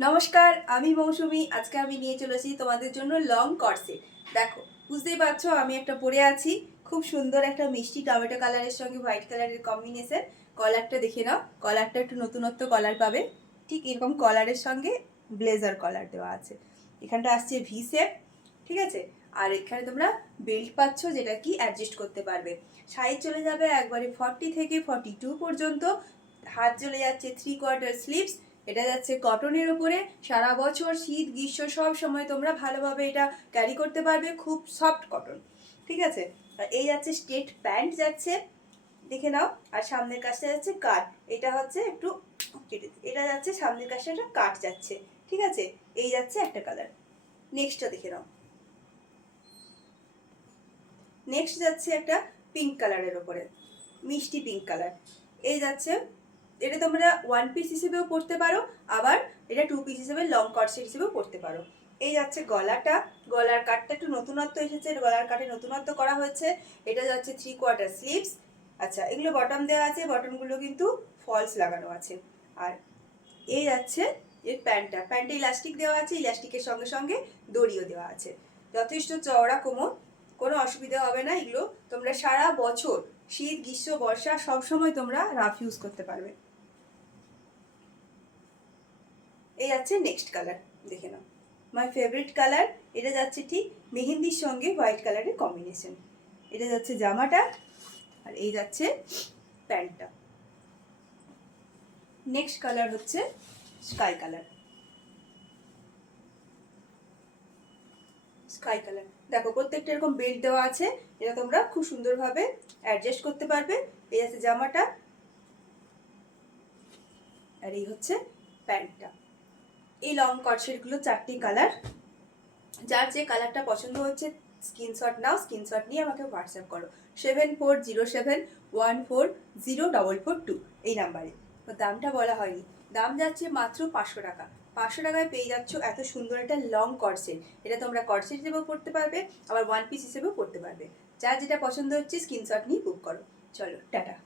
নমস্কার, আমি মৌসুমি। আজকে আমি নিয়ে চলেছি তোমাদের জন্য লং কর্সেট। দেখো, বুঝতেই পারছো আমি একটা পরে আছি। খুব সুন্দর একটা মিষ্টি টমেটো কালারের সঙ্গে হোয়াইট কালারের কম্বিনেশন। কলারটা দেখে নাও, কলারটা একটু নতুনত্ব কলার পাবে। ঠিক এরকম কলারের সঙ্গে ব্লেজার কলার দেওয়া আছে। এখানটা আসছে ভি শেপ, ঠিক আছে। আর এখানে তোমরা বেল্ট পাচ্ছ, যেটা কি অ্যাডজাস্ট করতে পারবে। সাইজ চলে যাবে একবারে 40 থেকে 42 পর্যন্ত। হাত চলে যাচ্ছে 3/4 স্লিভস। এটা যাচ্ছে কটনের উপরে। সারা বছর শীত গ্রীষ্ম সব সময় তোমরা ভালোভাবে এটা ক্যারি করতে পারবে। খুব সফট কটন, ঠিক আছে। আর এই যাচ্ছে স্ট্রেট প্যান্ট যাচ্ছে, দেখে নাও। আর সামনের কাজটা যাচ্ছে কাট। এটা হচ্ছে একটু এটা যাচ্ছে সামনের কাজটা একটা কাট যাচ্ছে, ঠিক আছে। এই যাচ্ছে একটা কালার। নেক্সটটা দেখে নাও। নেক্সট যাচ্ছে একটা পিঙ্ক কালারের ওপরে, মিষ্টি পিঙ্ক কালার। এই যাচ্ছে, এটা তোমরা ওয়ান পিস হিসেবেও পরতে পারো, আবার এটা টু পিস হিসেবে লং কট সেট হিসেবেও পরতে পারো। এই যাচ্ছে গলাটা, গলার কাটটা একটু নতুনত্ব এসেছে, গলার কাটে নতুনত্ব করা হয়েছে। এটা যাচ্ছে 3/4 স্লিভস। আচ্ছা, এগুলো বটম দেওয়া আছে, বটমগুলো কিন্তু ফলস লাগানো আছে। আর এই যাচ্ছে এর প্যান্টটা, প্যান্টে ইলাস্টিক দেওয়া আছে, ইলাস্টিকের সঙ্গে সঙ্গে দড়িও দেওয়া আছে। যথেষ্ট চওড়া কোমর, কোনো অসুবিধা হবে না। এগুলো তোমরা সারা বছর শীত গ্রীষ্ম বর্ষা সবসময় তোমরা রাফ ইউজ করতে পারবে। এই যাচ্ছে নেক্সট কালার, দেখে নাও। My favourite colour. এটা যাচ্ছে ঠিক মেহেন্দির সঙ্গে হোয়াইট কালারের কম্বিনেশন। এটা যাচ্ছে জামাটা, আর এই যাচ্ছে প্যান্টটা। নেক্সট কালার হচ্ছে স্কাই কালার। স্কাই কালার দেখো, প্রত্যেকটা এরকম বেল্ট দেওয়া আছে। এটা তোমরা খুব সুন্দরভাবে অ্যাডজাস্ট করতে পারবে। এই আছে জামাটা, আর এই হচ্ছে প্যান্টটা। এই লং কটসেটগুলো 4টি কালার। যার যে কালারটা পছন্দ হচ্ছে স্ক্রিনশট নাও, স্ক্রিনশট নিয়ে আমাকে হোয়াটসঅ্যাপ করো 7407140442 এই নাম্বারে। তো দামটা বলা হয়নি, দাম যাচ্ছে মাত্র 500 টাকা। 500 টাকায় পেয়ে যাচ্ছ এত সুন্দর একটা লং কটসেট। এটা তোমরা কটসেট হিসেবেও পড়তে পারবে, আবার ওয়ান পিস হিসেবেও পড়তে পারবে। যার যেটা পছন্দ হচ্ছে স্ক্রিনশট নিয়ে বুক করো। চলো, টাটা।